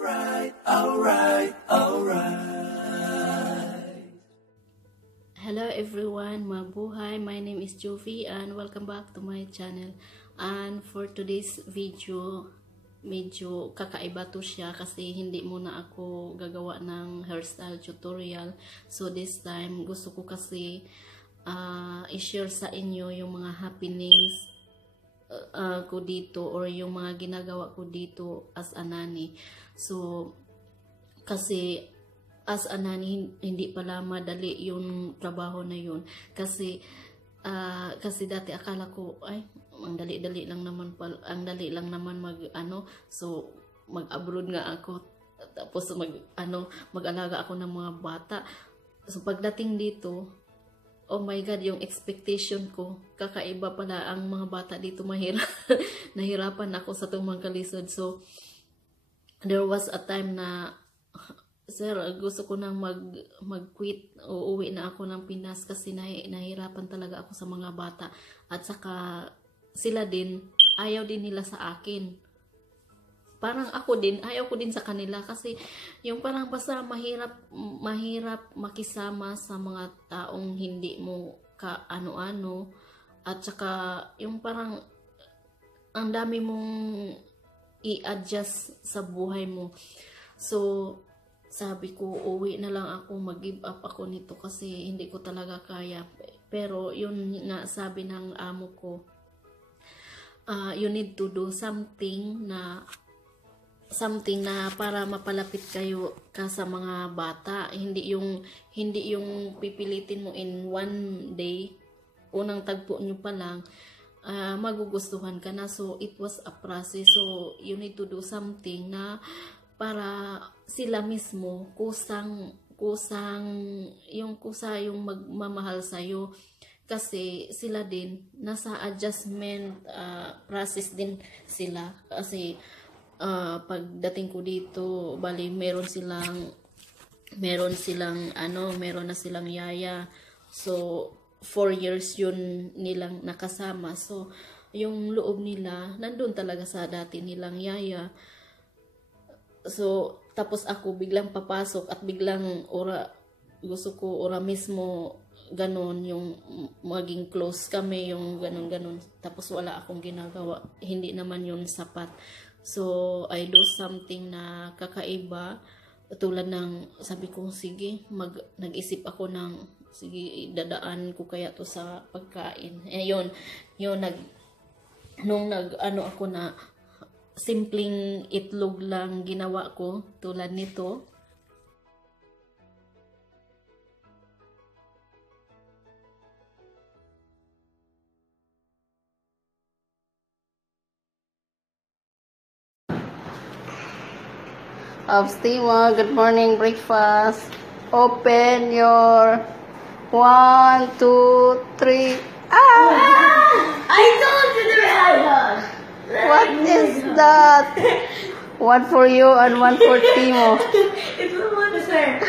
Alright, alright, alright. Hello everyone, mabuhay. My name is Jovi and welcome back to my channel. And for today's video, medyo kakaiba to siya kasi hindi muna ako gagawa ng hairstyle tutorial. So this time, gusto ko kasi i-share sa inyo yung mga happenings ko dito or yung mga ginagawa ko dito as a nanny. So kasi as a nanny, hindi pala madali yung trabaho na yun kasi dati akala ko ay ang dali lang naman so mag-abroad nga ako tapos mag-alaga ako ng mga bata. So pagdating dito, oh my God, yung expectation ko, kakaiba pala ang mga bata dito, nahirapan ako sa tumangkalisod. So, there was a time na, sir, gusto ko nang mag-quit, uuwi na ako ng Pinas kasi nahirapan talaga ako sa mga bata. At saka, sila din, ayaw din nila sa akin. Parang ako din, ayaw ko din sa kanila kasi yung parang basta mahirap makisama sa mga taong hindi mo ka ano-ano at saka yung parang ang dami mong i-adjust sa buhay mo. So sabi ko, uwi na lang ako, mag-give up ako nito kasi hindi ko talaga kaya. Pero yun nga sabi ng amo ko, you need to do something na para mapalapit ka sa mga bata, hindi yung pipilitin mo in one day, unang tagpo nyo pa lang magugustuhan ka na. So it was a process. So you need to do something na para sila mismo kusang yung magmamahal sa'yo kasi sila din nasa adjustment process din sila kasi pagdating ko dito, bali meron na silang yaya. So 4 years yun nilang nakasama. So yung loob nila nandun talaga sa dati nilang yaya. So tapos ako biglang papasok at biglang gusto ko mismo ganon, yung maging close kami, yung ganon. Tapos wala akong ginagawa, hindi naman yun sapat. So, I do something na kakaiba. Tulad ng, sabi ko, sige, nag-isip ako ng, sige, dadaan ko kaya to sa pagkain. Ako na, simpleng itlog lang ginawa ko, tulad nito. Abstima, good morning breakfast. Open your 1, 2, 3. I told you to have done. What is that? One for you and one for Timo. It's the one to say.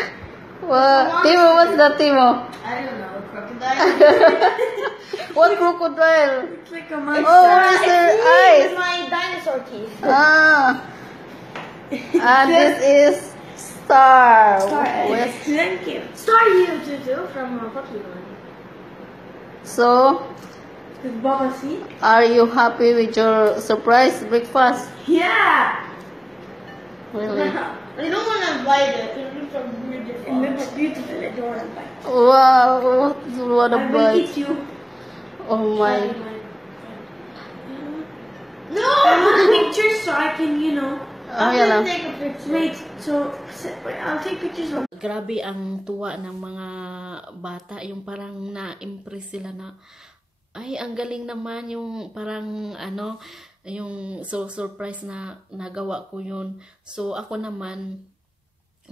What? Timo, what's that, Timo? I don't know, crocodile. What crocodile? It's like a monster. Oh, where's their eyes? It's my dinosaur teeth. This is Star. Thank you. Star you too from Pokemon. So, With Baba C? are you happy with your surprise breakfast? Yeah. Really? I don't want to bite it. It looks so beautiful. It looks beautiful. I don't want to bite it. Wow, what a I will bite. eat you. Oh my. No! I want a picture so I can, I'm yan gonna lang. take a picture. Wait, I'll take pictures of. Grabe ang tuwa ng mga bata, yung parang na-impress sila na, ay, ang galing naman, yung parang, yung so surprise na nagawa ko yun. So, ako naman,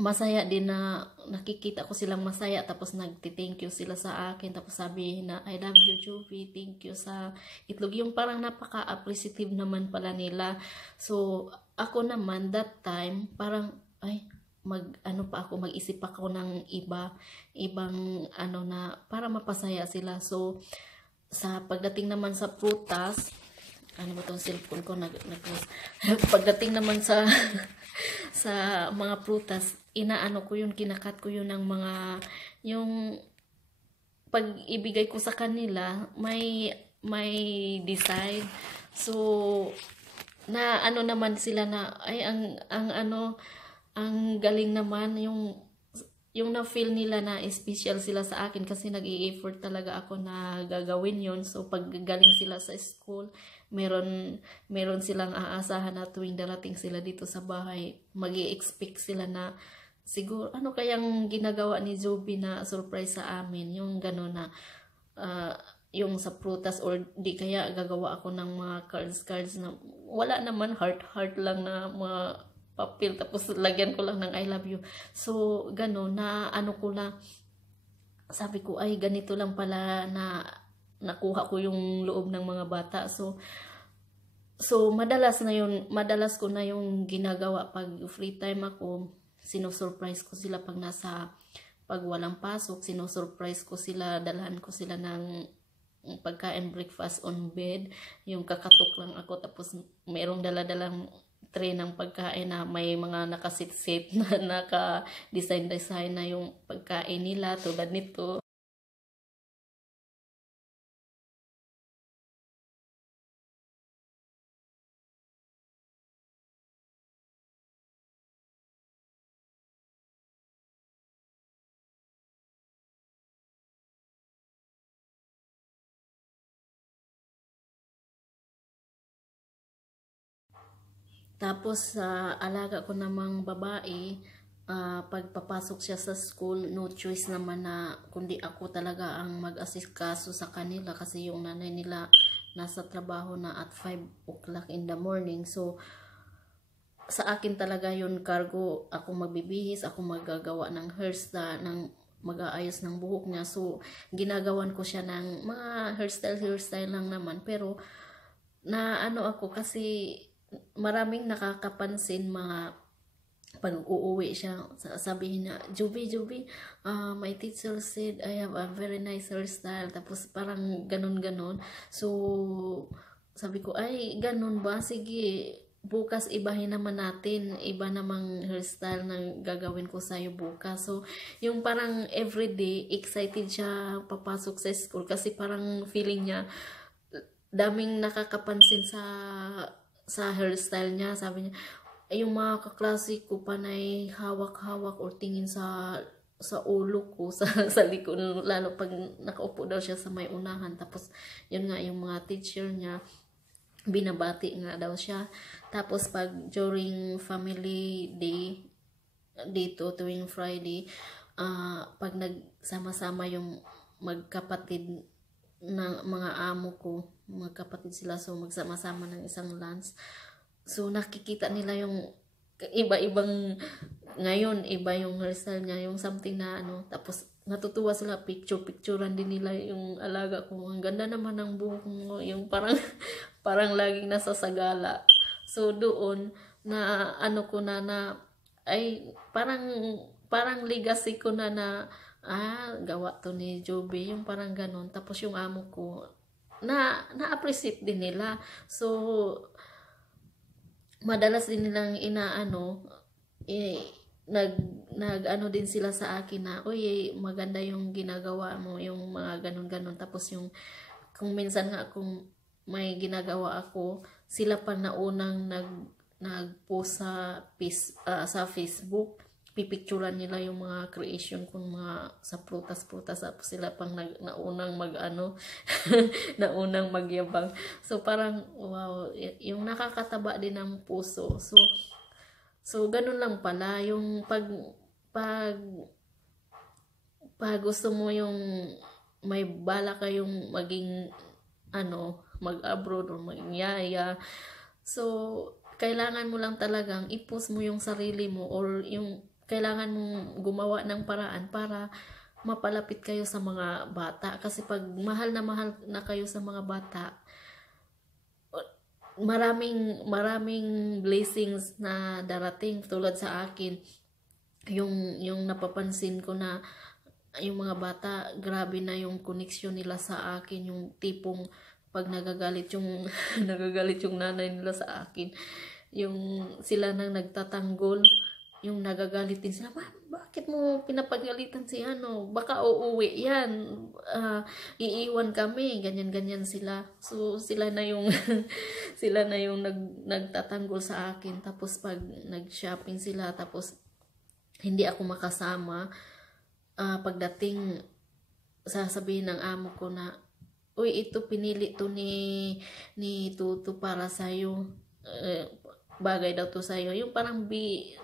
masaya din na nakikita ko silang masaya, tapos nagti-thank you sila sa akin, tapos sabi na, I love you, Jovi, thank you sa itlog. Yung parang napaka-appreciative naman pala nila. So, ako naman, that time, parang, ay, mag-isip ako ng ibang na, para mapasaya sila. So, sa pagdating naman sa prutas, ano ba itong cellphone ko nag-close. Pagdating naman sa sa mga prutas, inaano ko yun, kinakat ko yun ng mga, yung pag ibigay ko sa kanila, may design. So, na ano naman sila na, ay, ang galing naman, yung na-feel nila na special sila sa akin kasi nag-i-effort talaga ako na gagawin yon. So, pag galing sila sa school, meron silang aasahan na tuwing darating sila dito sa bahay, mag-i-expect sila na, siguro, ano kayang ginagawa ni Joby na surprise sa amin? Yung gano'n na, yung sa prutas, or di kaya gagawa ako ng mga cards na, wala naman, heart lang na mga papel, tapos lagyan ko lang ng I love you. So, gano'n, na ano ko na, sabi ko, ay, ganito lang pala na nakuha ko yung loob ng mga bata. So madalas ko na yung ginagawa pag free time ako. Sino-surprise ko sila pag walang pasok, sino-surprise ko sila, dalhan ko sila ng pagkain, breakfast on bed. Yung kakatok lang ako, tapos mayroong daladalang tray ng pagkain na may mga nakasit-sit na naka-design na yung pagkain nila, tulad nito. Tapos sa alaga ko namang babae, pagpapasok siya sa school, no choice naman na kundi ako talaga ang mag-asikaso sa kanila kasi yung nanay nila nasa trabaho na at 5 o'clock in the morning. So sa akin talaga yun cargo, ako magbibihis, ako magagawa ng hairstyle, ng mag-aayos ng buhok niya. So ginagawan ko siya ng mga hairstyle lang naman, pero na ano ako kasi maraming nakakapansin, mga pag uuwi siya, sabihin niya, Joby, my teacher said I have a very nice hairstyle, tapos parang ganun. So sabi ko, ay ganun ba, sige, bukas ibahin naman natin, iba namang hairstyle na gagawin ko sa'yo bukas. So yung parang everyday excited siya papasok sa school kasi parang feeling niya daming nakakapansin sa hairstyle niya. Sabi niya, yung mga kaklase ko panay hawak-hawak or tingin sa ulo ko, sa likod, lalo pag nakaupo daw siya sa may unahan. Tapos yun nga, yung mga teacher niya binabati nga daw siya. Tapos pag during family day dito tuwing Friday, pag nagsama-sama yung magkapatid ng mga amo ko, magkapatid sila, so magsama-sama ng isang lunch. So nakikita nila yung iba-ibang, ngayon iba yung hairstyle niya, yung something na ano, tapos natutuwa sila, picturean din nila yung alaga ko, ang ganda naman ng buhok mo, yung parang laging nasa sagala. So doon na ano ko na ay parang legacy ko na gawa to ni Joby, yung parang ganon. Tapos yung amo ko na-appreciate din nila. So madalas din nilang inaano, nag-ano din sila sa akin na, uy, maganda yung ginagawa mo, yung mga ganon. Tapos yung kung minsan nga kung may ginagawa ako, sila pa na unang nag-post sa Facebook, pipicturan nila yung mga creation kong mga sa prutas, tapos sila pang naunang naunang magyabang. So parang wow, yung nakakataba din ng puso. So ganun lang pala yung pag gusto mo yung may bala kayong maging mag-abroad o maging yaya, so kailangan mo lang talagang i-post mo yung sarili mo, or yung kailangan mong gumawa ng paraan para mapalapit kayo sa mga bata. Kasi pag mahal na kayo sa mga bata, maraming blessings na darating. Tulad sa akin, yung napapansin ko na yung mga bata, grabe na yung connection nila sa akin, yung tipong pag nagagalit yung nanay nila sa akin, yung sila nang nagtatanggol, yung nagagalit din sila, bakit mo pinapagalitan si ano, baka uuwi yan, iiwan kami, ganyan sila. So sila na yung sila na yung nagtatanggol sa akin. Tapos pag nag-shopping sila, tapos hindi ako makasama, pagdating sasabihin ng amo ko na, uy, ito pinili to ni Tutu para sa'yo, bagay daw to sa'yo. Yung parang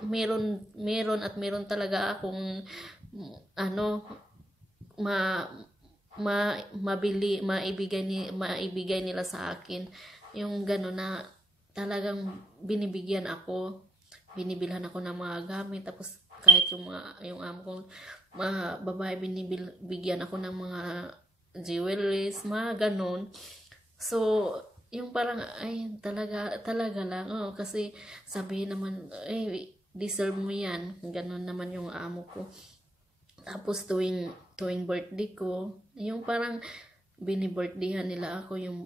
meron talaga akong ano, maibigay nila sa akin. Yung gano'n na talagang binibilhan ako ng mga gamit. Tapos kahit yung amo kong mga babae, binibigyan ako ng mga jewelries, mga ganon. So yung parang ay talaga lang, kasi sabihin naman, deserve mo yan, ganon naman yung amo ko. Tapos tuwing birthday ko, yung parang binibirthdayhan nila ako, yung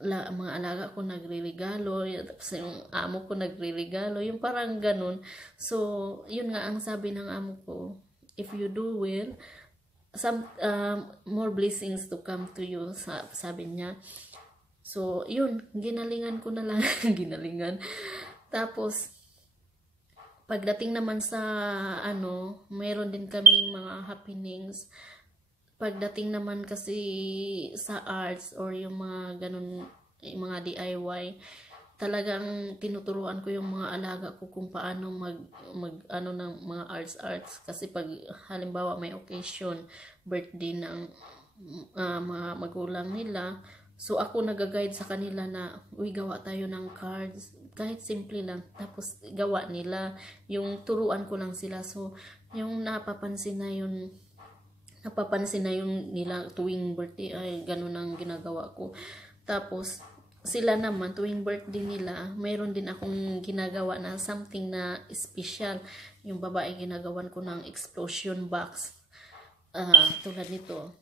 mga alaga ko nagre-regalo, tapos yung amo ko nagre-regalo, yung parang ganon. So yun nga ang sabi ng amo ko, if you do well, some more blessings to come to you, sabi niya. So yun, ginalingan ko na lang ginalingan. Tapos pagdating naman sa ano, mayroon din kaming mga happenings. Pagdating naman kasi sa arts or yung mga ganun, yung mga DIY, talagang tinuturuan ko yung mga alaga ko kung paano mag ano ng mga arts, kasi pag halimbawa may occasion, birthday ng mga magulang nila, so ako nag-guide sa kanila na, uy, gawa tayo ng cards, kahit simple lang. Tapos gawa nila, yung turuan ko lang sila. So yung napapansin na yun nila tuwing birthday, ay ganun ang ginagawa ko. Tapos sila naman tuwing birthday nila, mayroon din akong ginagawa na something na special. Yung babae, ginagawan ko ng explosion box, tulad nito.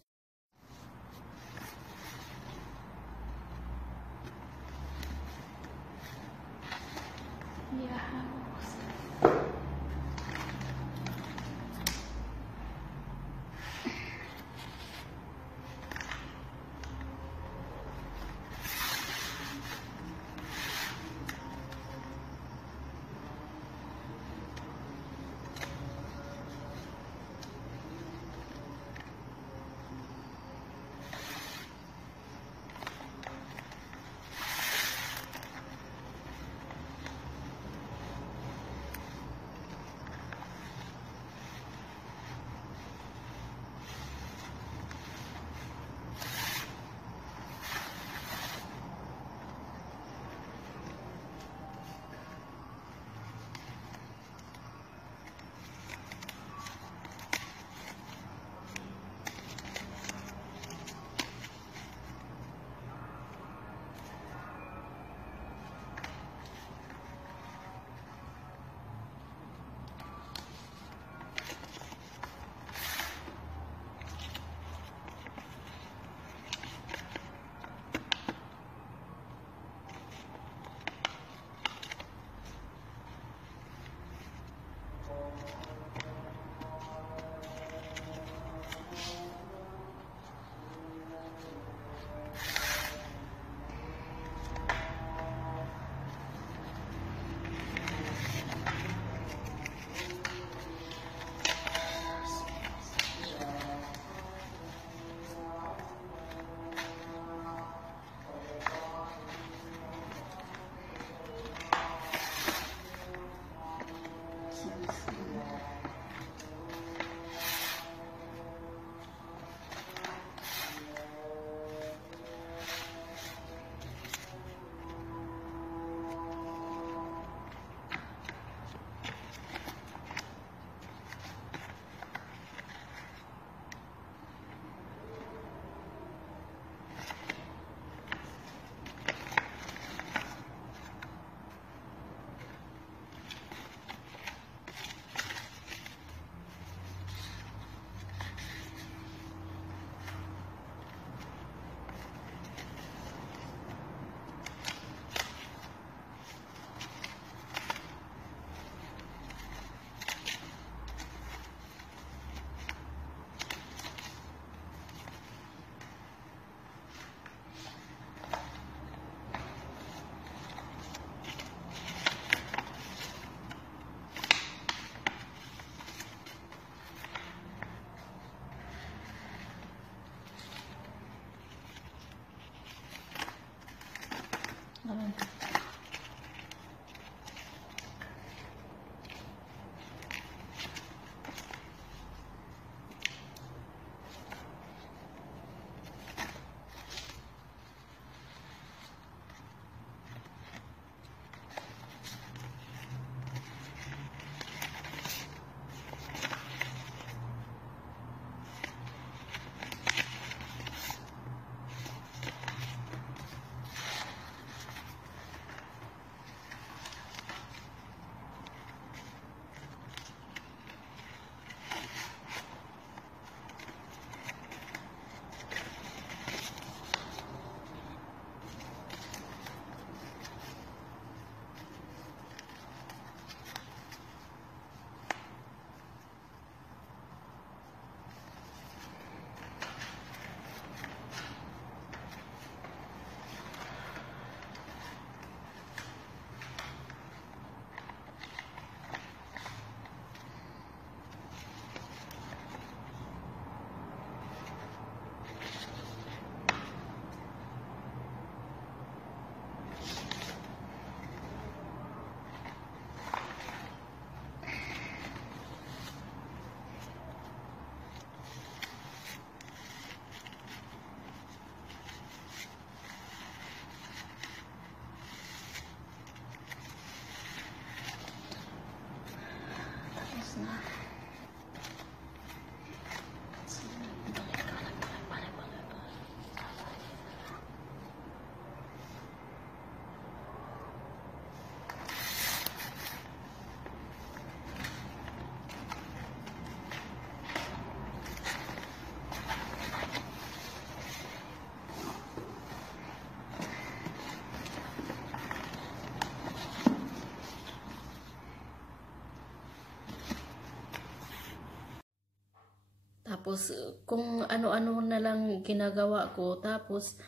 Tapos kung ano-ano na lang ginagawa ko, tapos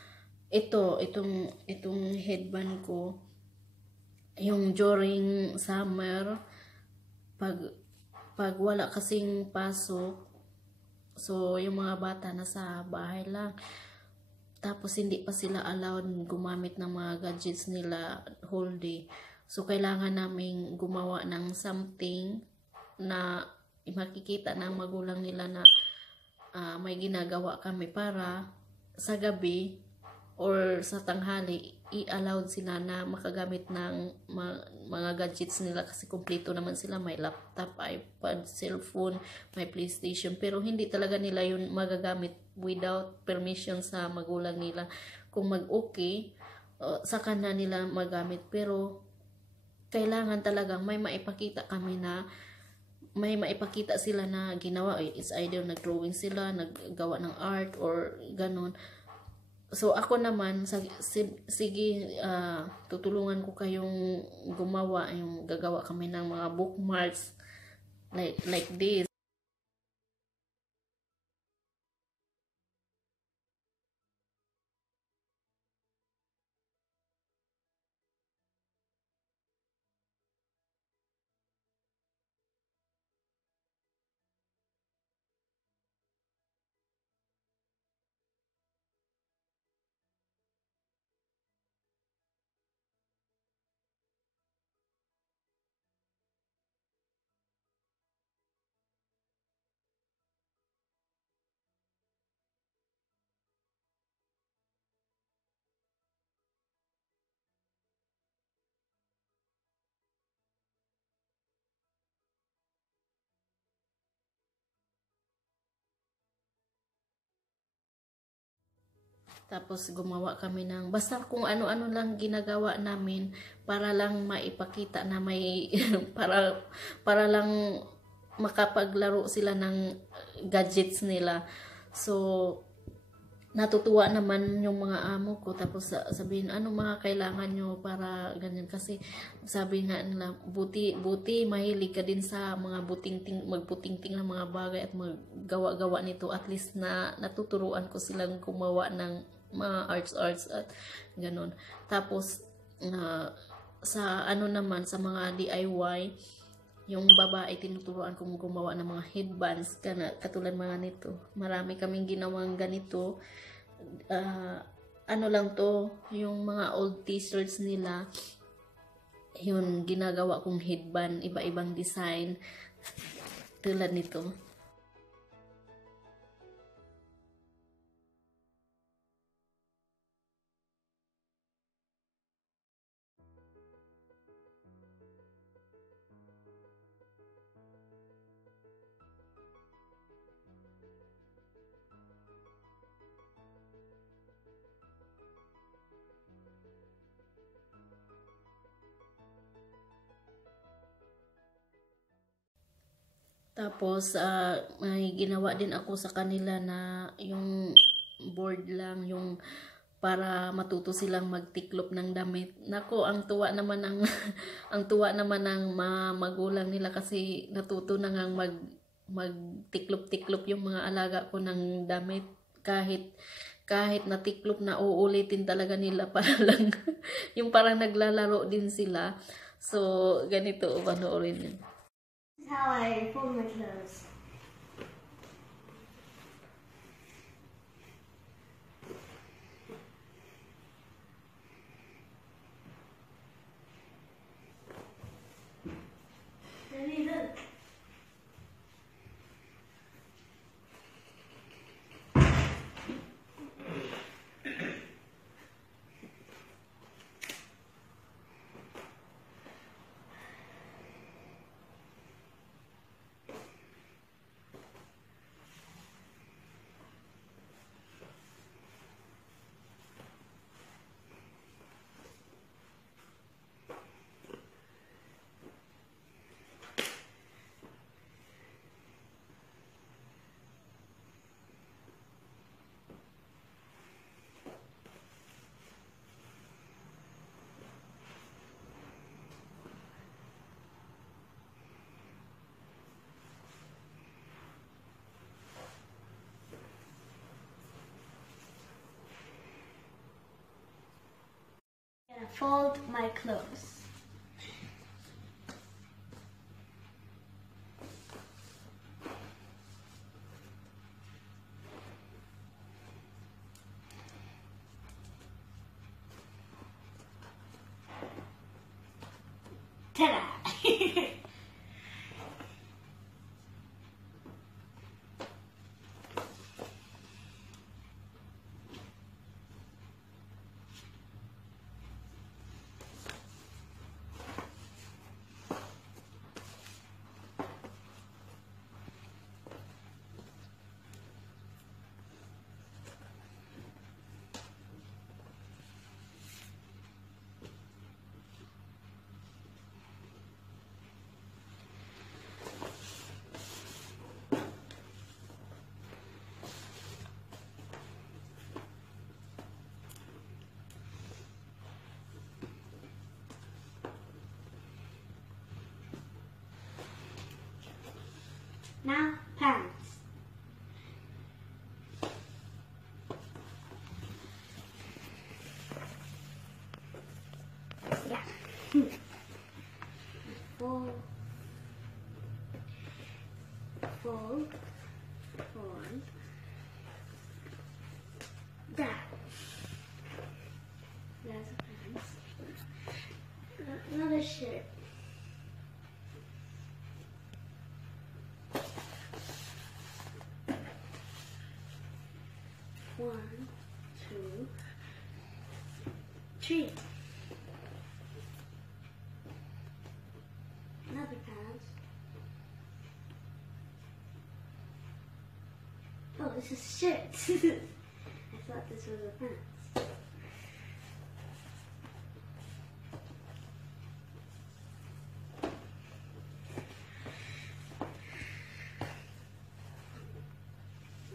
itong headband ko, yung during summer, pag wala kasing pasok, so yung mga bata nasa bahay lang, tapos hindi pa sila allowed gumamit ng mga gadgets nila whole day, so kailangan naming gumawa ng something na makikita ng magulang nila na may ginagawa kami para sa gabi or sa tanghali i-allowed sila na makagamit ng mga gadgets nila, kasi kumpleto naman sila, may laptop, iPad, cellphone, may PlayStation, pero hindi talaga nila yun magagamit without permission sa magulang nila. Kung mag-okay, saka na nila magamit, pero kailangan talagang may maipakita kami na may maipakita sila na ginawa. It's either nag-drawing sila, naggawa ng art, or ganon. So ako naman, sige, tutulungan ko kayong gumawa, yung gagawa kami ng mga bookmarks like this. Tapos gumawa kami ng basta kung ano-ano lang ginagawa namin para lang maipakita na may para lang makapaglaro sila ng gadgets nila. So natutuwa naman yung mga amo ko, tapos sabihin ano mga kailangan nyo para ganyan, kasi sabi nga nila buti mahilig ka din sa mga magbutingting ng mga bagay at maggawa-gawa nito, at least na natuturuan ko silang gumawa ng mga arts at ganon. Tapos sa ano naman, sa mga DIY, yung babae tinuturuan kong gumawa ng mga headbands katulad mga nito. Marami kaming ginawang ganito. Ano lang to, yung mga old t-shirts nila, yun ginagawa kong headband, iba-ibang design tulad nito. Tapos, may ginawa din ako sa kanila na yung board lang, yung para matuto silang magtiklop ng damit. Nako, ang tuwa naman ng ang tuwa naman ng magulang nila, kasi natuto na ngang magtiklop-tiklop yung mga alaga ko ng damit. Kahit natiklop na, uulitin talaga nila para lang yung parang naglalaro din sila. So, ganito, panoorin yun. How I fold my clothes. Daddy, look. fold my clothes. Ta-da! Now, pants. Yeah. Fold, fold, fold. That. That's pants. Another shirt. One, two, three. Another pants. Oh, this is shirt. I thought this was a pants.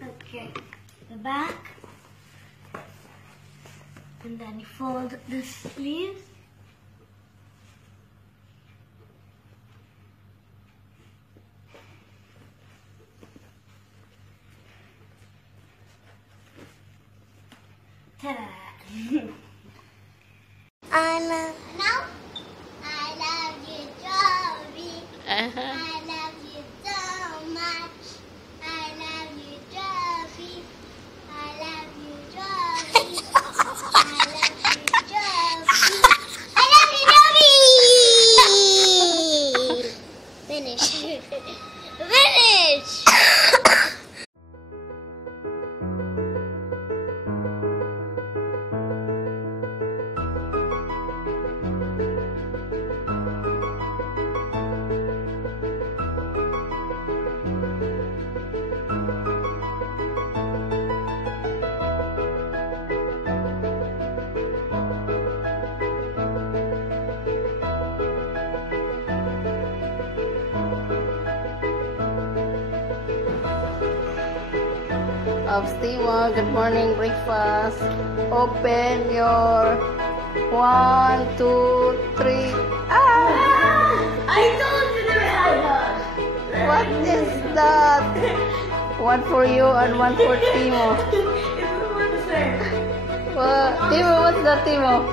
Okay, the back. And then you fold the sleeves. Ta-da! I love you, Joey. I love you so much. I love you, Joey. I love you, Joey. Finish. Finish! Of Steamer, good morning breakfast. Open your 1, 2, 3. Ah! I told you never had that. What is that? One for you and one for Timo. It's the one the same. Timo, what's that, Timo?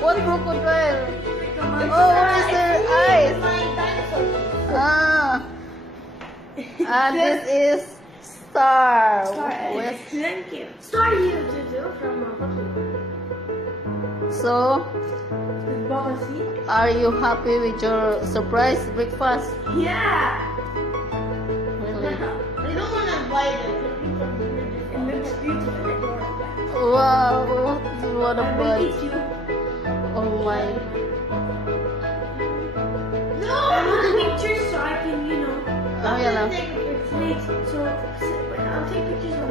What crocodile? Oh, what is their eyes? My dinosaur. Ah. And this is Star. With Thank you. Star you from So, Bossy. are you happy with your surprise breakfast? Yeah. Really? I don't want to buy it. It looks beautiful. I don't want to buy it. Wow, what a I will bite. eat you. Oh my. No, I want pictures so I can, Oh, yeah, no. take pictures. So I'll take pictures of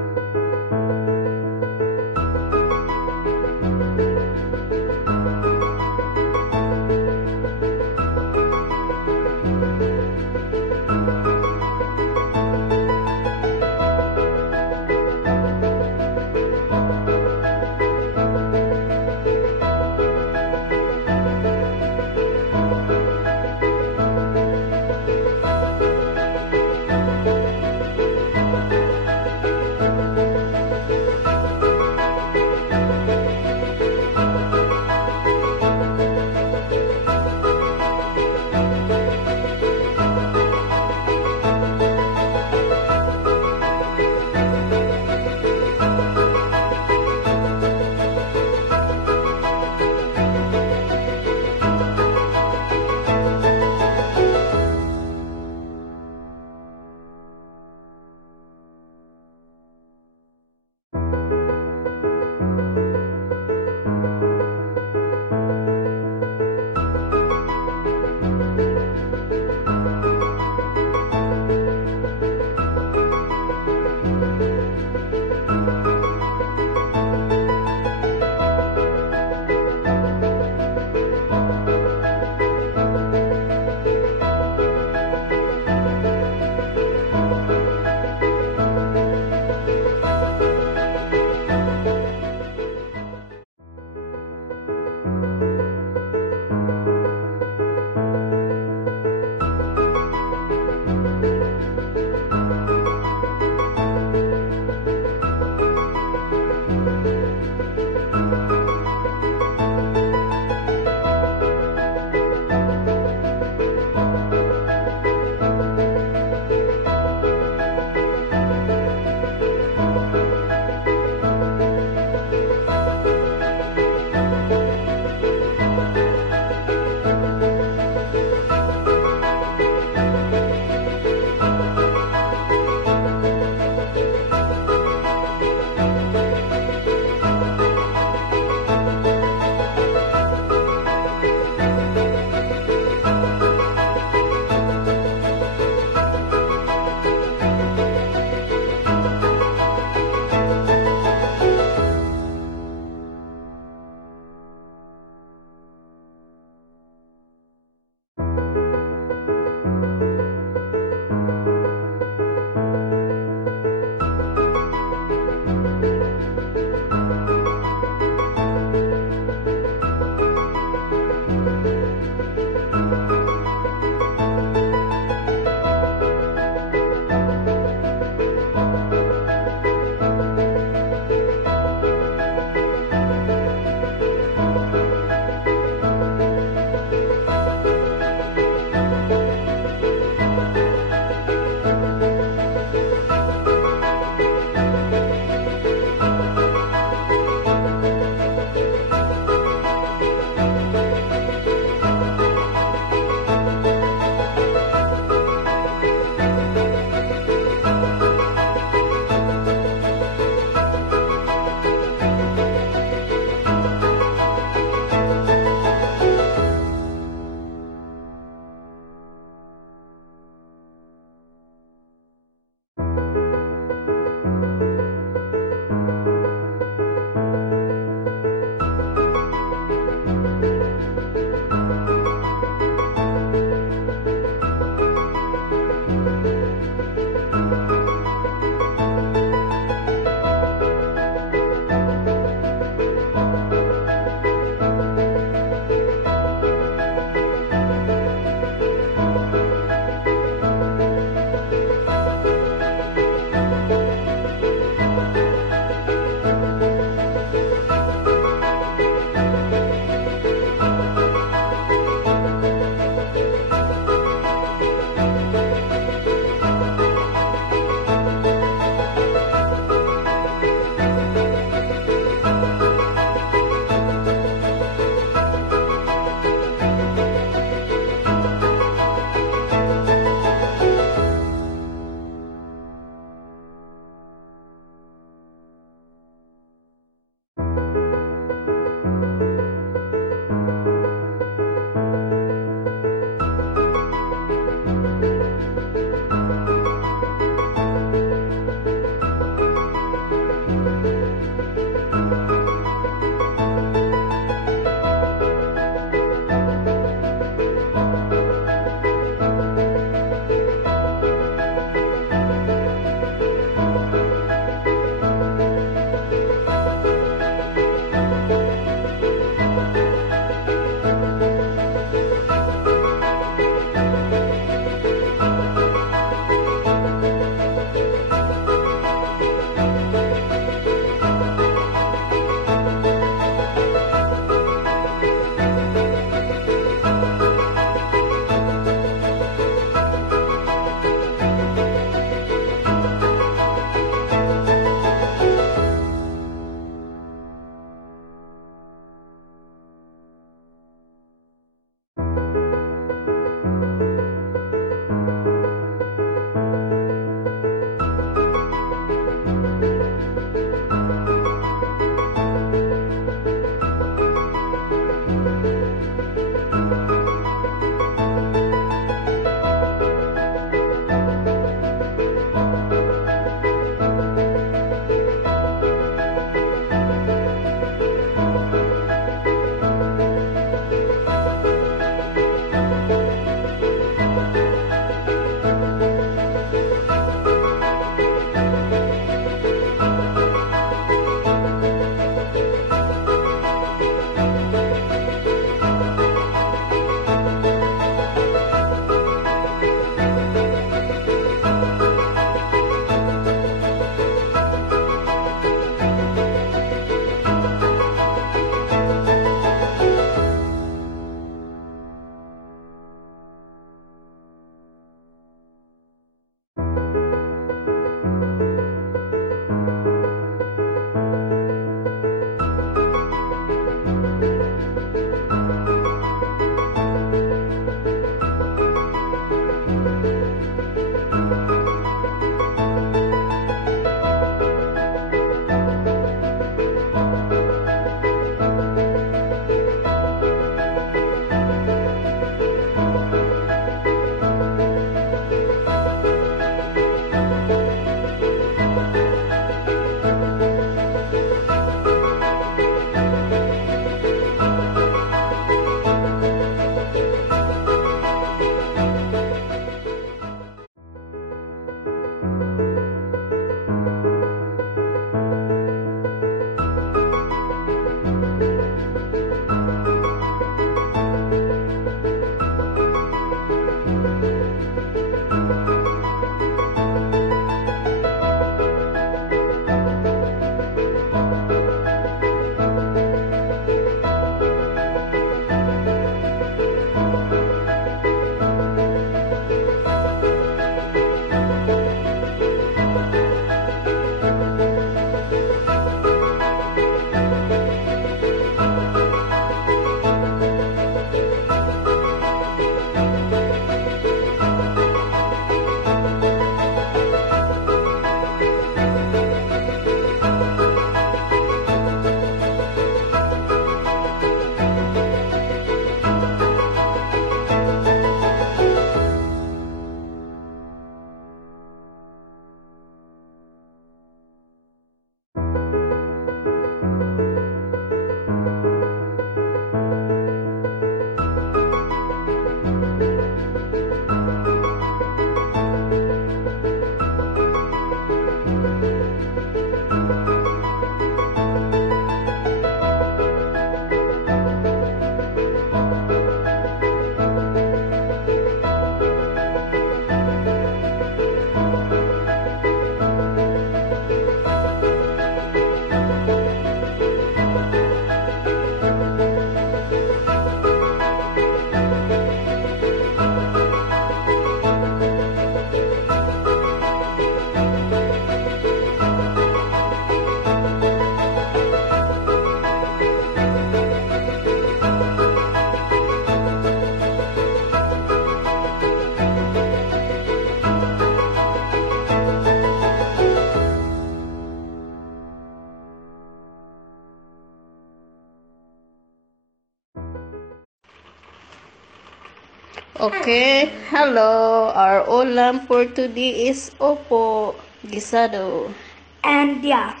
Okay, hello. Our ulam for today is opo gisado. And yeah,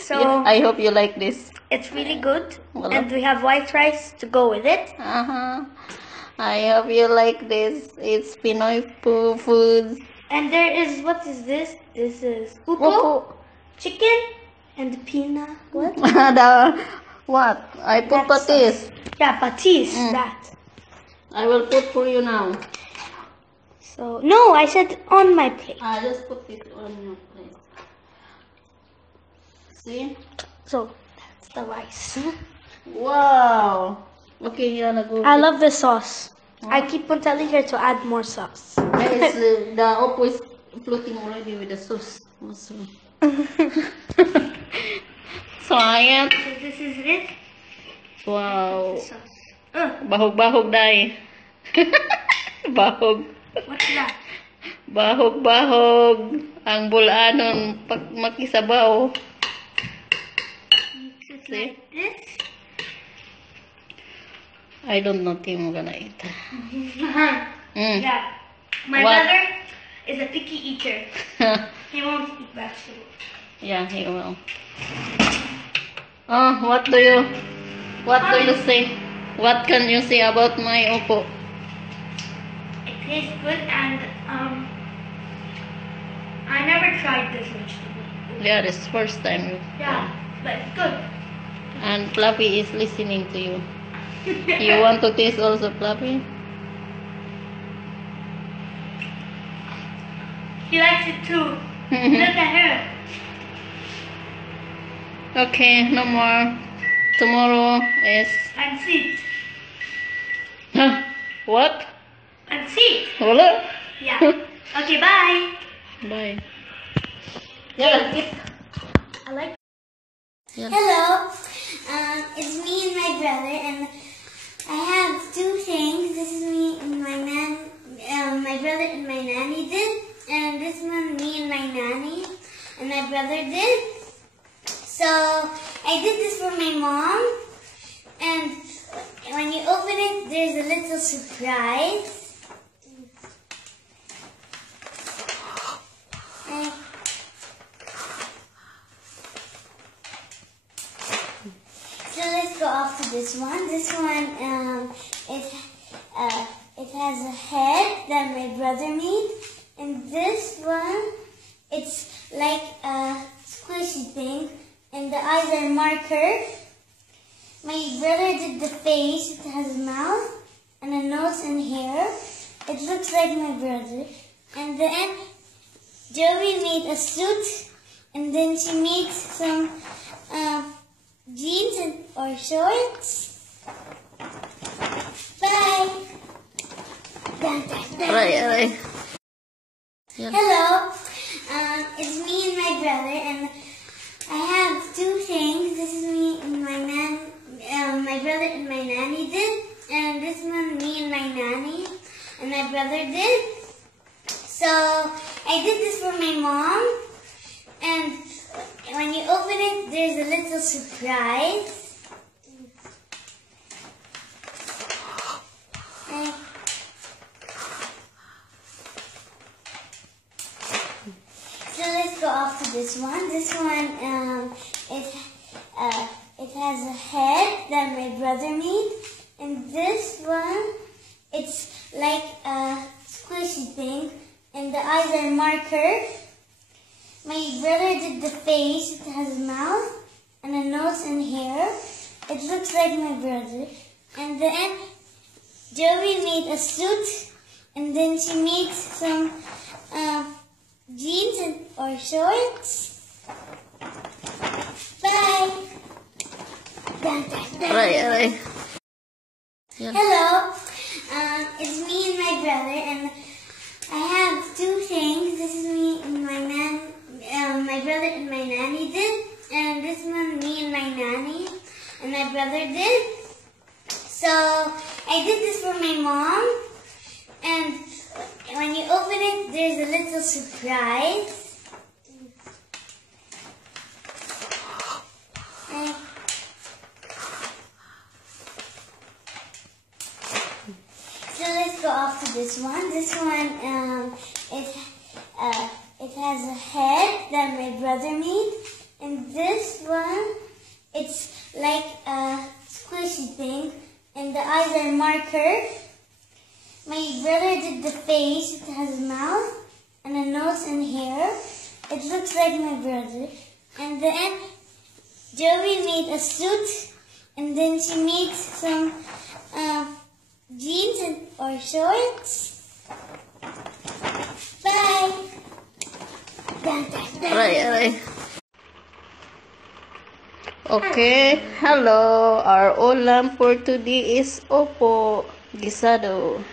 so I hope you like this. it's really good. Wala. And we have white rice to go with it. I hope you like this. It's Pinoy food. And there is, what is this? This is upo, Opo. chicken, and pina. What? What? I put That's patis. Yeah, patis. That. I will put for you now. So no, I said on my plate. I just put it on your plate. See? So that's the rice. Wow. Okay, yeah, go. I love the sauce. I keep on telling her to add more sauce. Yes, the opo is floating already with the sauce. Also. So, ayan. So this is it. Wow. Sauce. Bahog-bahog, day. Bahog. What's that? Bahog-bahog. Ang bulanon pag makisabaw. It's See? like this. I don't know if I'm gonna eat. Yeah. My What? brother is a picky eater. He won't eat vegetables. Yeah, he will. Oh, what do you say? What can you say about my opo? It tastes good, and I never tried this vegetable. Yeah, this is first time. Yeah, but it's good. And Fluffy is listening to you. You want to taste also, Fluffy? He likes it too. Look at her. Okay, no more. Tomorrow is... And see. Huh? What? And see. Wala? Yeah. Okay, bye. Bye. Yeah, eat. I like. Hello, it's me and my brother, and I have two things. This is me and my brother and my nanny did, and this one me and my nanny and my brother did. So I did this for my mom, and when you open it, there's a little surprise. So let's go off to this one. This one, it has a head that my brother made, and this one, it's like a squishy thing, and the eyes are marker. My brother did the face. It has a mouth and a nose and hair. It looks like my brother. And then Joey made a suit, and then she made some jeans or shorts. Bye. Alright. Hello, it's me and my brother, and I have two things. This is me and my brother and my nanny did, and this one me and my nanny and my brother did. So I did this for my mom, and when you open it, there's a little surprise. So let's go off to this one. This one, it has a head that my brother made, and this one, it's like a squishy thing, and the eyes are marker. My brother did the face. It has a mouth and a nose and hair. It looks like my brother. And then Joey made a suit, and then she made some jeans or shorts. Bye. Alright. Hello, it's me and my brother, and I have two things. This is me and my brother and my nanny did, and this one me and my nanny and my brother did. So I did this for my mom, and when you open it, there's a little surprise. So go off to this one. This one, it has a head that my brother made, and this one, it's like a squishy thing, and the eyes are marker. My brother did the face. It has a mouth and a nose and hair. It looks like my brother. And then Joey made a suit, and then she made some jeans or shorts. Bye. Dun, dun, dun. Alright. Okay, hello. Our ulam for today is opo gisado.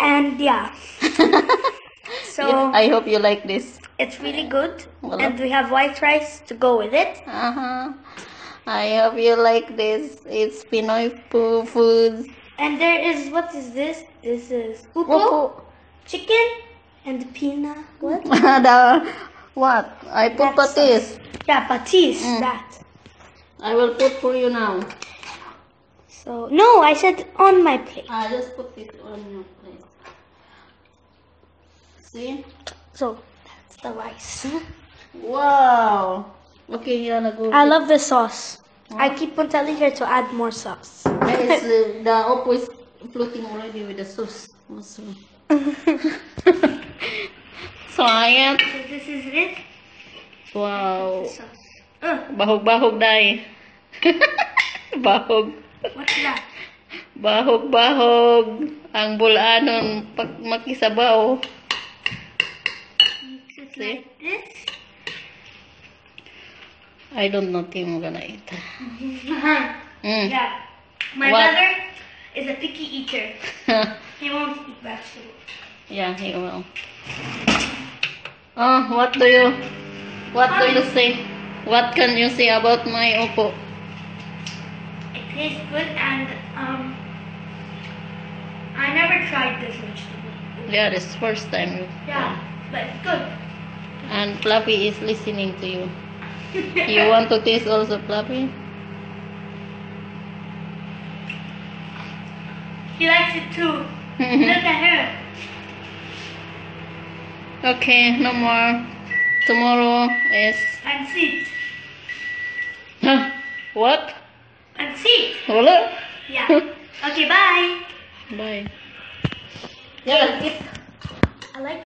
And yeah. So I hope you like this. it's really good. Wala. And we have white rice to go with it. I hope you like this. It's Pinoy food. And there is, what is this? This is upo, Opo. chicken, and pina. What? What? I put That's patis. Yeah, patis. That. I will put for you now. So no, I said on my plate. I just put it on your plate. See? So that's the rice. Wow. Okay, yeah, go. I love the sauce. I keep on telling her to add more sauce. Yes, the opo is floating already with the sauce. Also. So, ayan. So this is it. Wow. Sauce. Bahog-bahog, day. Bahog. What's that? Bahog-bahog. Ang bulanon pag makisabaw. It's See? like this. I don't know if I'm gonna eat. Mm. Yeah. My What? brother is a picky eater. He won't eat vegetables. Yeah, he will. Oh, what do you say? What can you say about my opo? It tastes good, and I never tried this vegetable. Yeah, this first time. Yeah, but it's good. And Fluffy is listening to you. You want to taste also, Fluffy? He likes it too. Look at her. Okay, no more. Tomorrow is... And see. Huh? What? And see. Wala? Yeah. Okay, bye. Bye. Yeah, eat. I like.